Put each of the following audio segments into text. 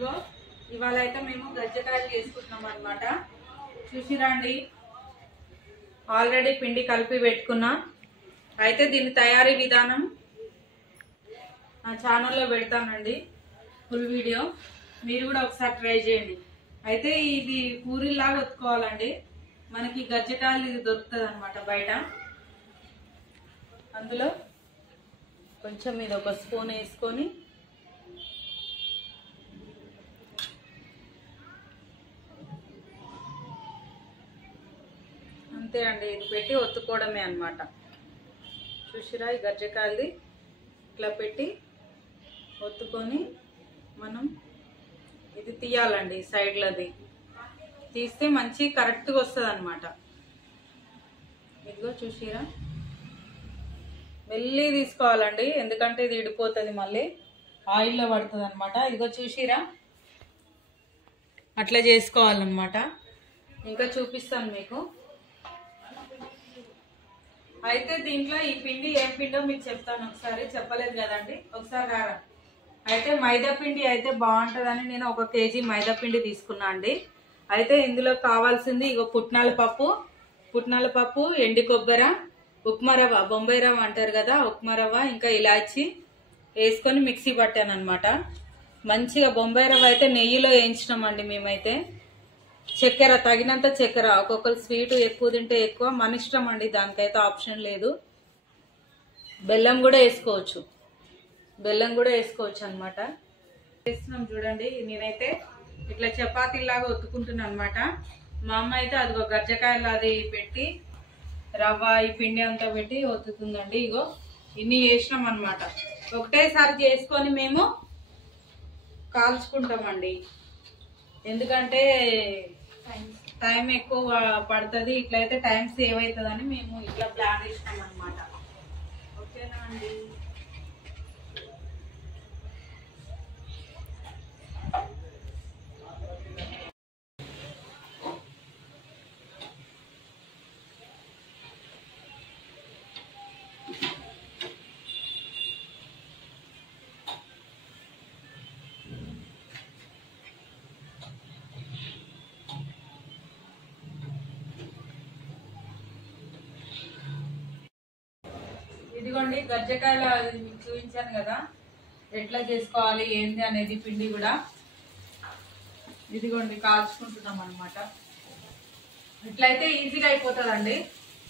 ఇదిగో ఇవాళ అయితే మేము గజ్జకాయలు చేసుకుంటున్నాం అన్నమాట. చూసిరండి, ఆల్రెడీ పిండి కలిపి పెట్టుకున్నా. అయితే దీని తయారీ విధానం నా ఛానల్లో పెడతానండి, ఫుల్ వీడియో. మీరు కూడా ఒకసారి ట్రై చేయండి. అయితే ఇది పూరీలాగా ఒత్తుకోవాలండి. మనకి గజ్జకాయలు ఇది దొరుకుతుంది అనమాట బయట. అందులో కొంచెం ఇది ఒక స్పూన్ వేసుకొని అంతే అండి, ఇది పెట్టి ఒత్తుకోవడమే అన్నమాట. చూసిరా, ఈ గజ్జకాయలది ఇట్లా పెట్టి ఒత్తుకొని మనం ఇది తీయాలండి. సైడ్లది తీస్తే మంచి కరెక్ట్గా వస్తుంది అనమాట. ఇదిగో చూసిరా, మెల్లి తీసుకోవాలండి, ఎందుకంటే ఇది ఇడిపోతుంది, మళ్ళీ ఆయిల్లో పడుతుంది అనమాట. ఇదిగో చూసిరా, అట్లా చేసుకోవాలన్నమాట. ఇంకా చూపిస్తాను మీకు. అయితే దీంట్లో ఈ పిండి ఏం పిండో మీకు చెప్తాను. ఒకసారి చెప్పలేదు కదండి, ఒకసారి రారా. అయితే మైదా పిండి అయితే బాగుంటుందని నేను 1 కేజీ మైదా పిండి తీసుకున్నా అండి. అయితే ఇందులో కావాల్సింది ఇగో పుట్నాల పప్పు, ఎండి కొబ్బరి, ఉప్మా రవ్వ, బొంబాయి రవ్వ అంటారు కదా, ఉప్మా రవ్వ, ఇంకా ఇలాచి వేసుకొని మిక్సీ పట్టాను అనమాట. మంచిగా బొంబాయి రవ్వ అయితే నెయ్యిలో వేయించినామండి మేమైతే. చక్కెర తగినంత చక్కెర, ఒక్కొక్కరు స్వీట్ ఎక్కువ తింటే ఎక్కువ, మన ఇష్టం అండి, దానికైతే ఆప్షన్ లేదు. బెల్లం కూడా వేసుకోవచ్చు అనమాట. చేస్తున్నాం చూడండి. నేనైతే ఇట్లా చపాతీలాగా ఒత్తుకుంటున్నాను అనమాట. మా అమ్మ అయితే అదిగో గజ్జకాయలు అది పెట్టి రవ్వ ఈ పిండి అంతా పెట్టి ఒత్తుతుందండి. ఇగో ఇన్ని చేసినాం అనమాట. ఒకటేసారి చేసుకొని మేము కాల్చుకుంటామండి, ఎందుకంటే టైం ఎక్కువ పడుతుంది. ఇట్లయితే టైం సేవ్ అవుతుందని మేము ఇట్లా ప్లాన్ చేసినాం అనమాట. ఓకేనా అండి. ఇదిగోండి గజ్జకాయలు మీకు చూపించాను కదా, ఎట్లా చేసుకోవాలి ఏంటి అనేది. పిండి కూడా ఇదిగోండి కాల్చుకుంటున్నాం అనమాట. ఇట్లయితే ఈజీగా అయిపోతుందండి.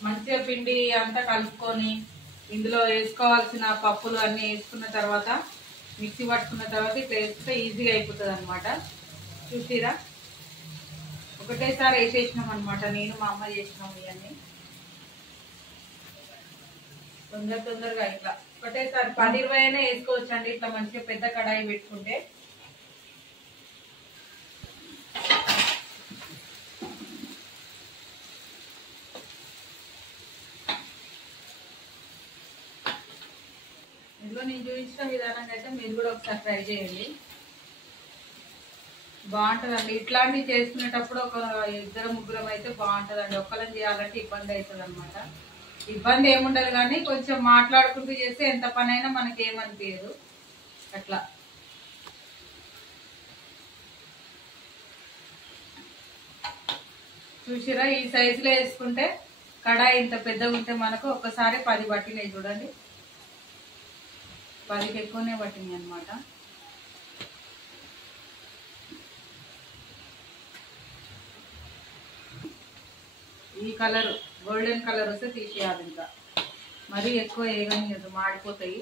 మంచిగా పిండి అంతా కలుపుకొని ఇందులో వేసుకోవాల్సిన పప్పులు అన్నీ వేసుకున్న తర్వాత, మిక్సీ పట్టుకున్న తర్వాత ఇట్లా వేస్తే ఈజీగా అయిపోతుంది అనమాట. చూసిరా, ఒకటేసారి వేసేసినాం అనమాట. నేను మా అమ్మ చేసినాం ఇవన్నీ తొందరగా. ఇట్లా ఒకటేసారి 10-20 అయినా వేసుకోవచ్చు అండి, ఇట్లా మంచిగా పెద్ద కడాయి పెట్టుకుంటే. ఇందులో నేను చూపించిన విధానంగా అయితే మీరు కూడా ఒకసారి ట్రై చేయండి, బాగుంటుందండి. ఇట్లాంటివి చేసుకునేటప్పుడు ఒక 2-3 అయితే బాగుంటుందండి. ఒక్కళ్ళని చేయాలంటే ఇబ్బంది అవుతుంది అనమాట. ఇబ్బంది ఏముండదు కానీ కొంచెం మాట్లాడుకుంటూ చేస్తే ఎంత పని అయినా మనకి ఏమనిపించదు. అట్లా చూసిరా, ఈ సైజులో వేసుకుంటే కడాయి ఇంత పెద్దగా ఉంటే మనకు ఒక్కసారి 10 పట్టినాయి చూడండి. 10కి ఎక్కువనే పట్టినాయి అనమాట. ఈ కలర్ గోల్డెన్ కలర్ వస్తే తీసేయాలి, ఇంకా మరీ ఎక్కువ వేయగనియదు, మాడిపోతాయి.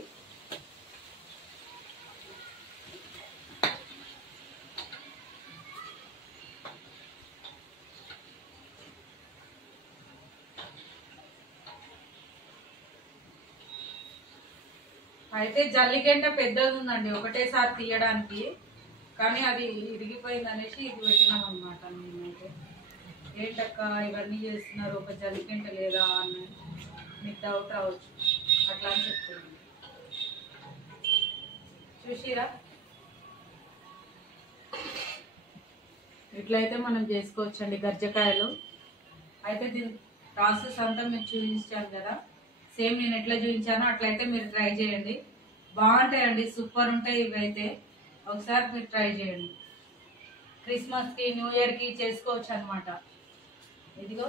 అయితే జల్లిగంట పెద్దది ఉందండి ఒకటేసారి తీయడానికి, కానీ అది ఇరిగిపోయింది అనేసి ఇది పెట్టినాం అనమాట. మేమైతే ఏంటక్క ఇవన్నీ చేస్తున్నారు, ఒక జల్లిగంట లేదా అని మీకు డౌట్ రావచ్చు, అట్లా అని చెప్తున్నాను. చూసిరా, ఇట్లయితే మనం చేసుకోవచ్చండి గజ్జకాయలు. అయితే దీని ప్రాసెస్ అంతా మీకు చూపించాను కదా, సేమ్ నేను ఎట్లా చూపించానో అట్లయితే మీరు ట్రై చేయండి, బాగుంటాయండి, సూపర్ ఉంటాయి ఇవైతే. ఒకసారి మీరు ట్రై చేయండి. క్రిస్మస్ కి న్యూ ఇయర్ కి చేసుకోవచ్చు అనమాట. ఇదిగో